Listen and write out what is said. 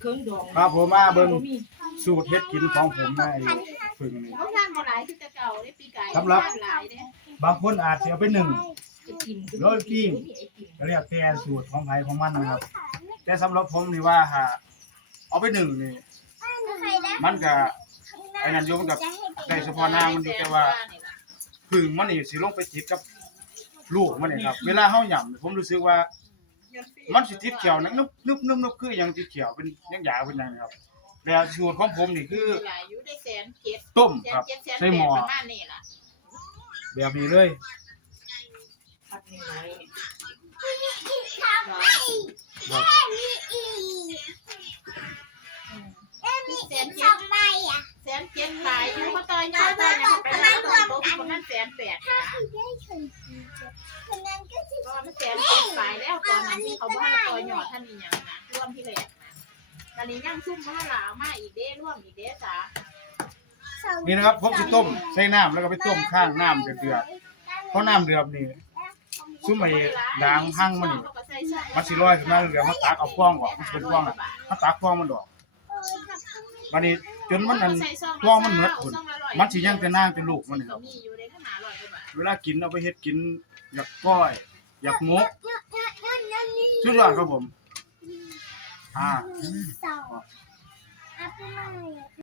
เครื่องดองครับผมมาเบิ่งสูตรเฮ็ดกินของผมในฝึงนี่ เขาทานบ่หลายคือแต่เก่าได้ปีไก่สำหรับ หลายเด้บางคนอาจจะเอาไปหนึ่งไอ้กินโรยปิ้งก็เรียกแต่สูตรของไผของมันนะครับ แต่สำหรับผมนี่ว่าหาเอาไปหนึ่งนี่มันก็ไอ้นั่นโยมกับได้เฉพาะหน้ามันอยู่แต่ว่าผึ่งมันนี่สิลงไปติดกับลูกมันนี่ครับ เวลาเฮาหย่ำผมรู้สึกว่า มันสิติดเขียวนะนึบนึบนึบนึบคือหยังติดเขียวเป็นหยังหยาเป็นหยังครับ แล้วสูตรของผมนี่คือ หลายอยู่ได้แสนเจ็ดต้มแสนครับ เจ็ดแสนใส่แปหม้ดอ ประมาณนี้ล่ะแบบนี้เลยผัดนี่ไว้ครับแสนเจ็ดแสนเจ็ดขายอยู่เขาต่อยยอดต่อยยอดไปแล้วต้นโตประมาณแสนแปดนะตอนนั้ นแสนเจ็ดขายแล้วตอนนั้นที่เขาบ่ให้ต่อยยอดท่านมีหยังนะร่วมที่แรกนะตอนนี้ยังซุ่มบ่ให้หลามาอีกเด้ร่วมอีกเด้จ้านี่นะครับผมสิต้มใส่น้ำแล้วก็ไปต้มข้างน้ำเดือดๆเพราะน้ำเดือดนี่ซุ่มไอ้ด่างพังมันนี่มันสิลอยขึ้นมาเหลือมาตักเอาฟองออกมันสิเป็นฟองอะมาตักฟองมันออกบัดนี้จนมันนั่นฟองมันหมดพุ่นมันสิยังแต่นางแต่ลูกมันนี่ครับมีอยู่ในขนาดร้อยกว่าบาทเวลากินเอาไปเฮ็ดกินอยากก้อย อยากหมกสุดยอดครับผม อ่า สองอัพไลน์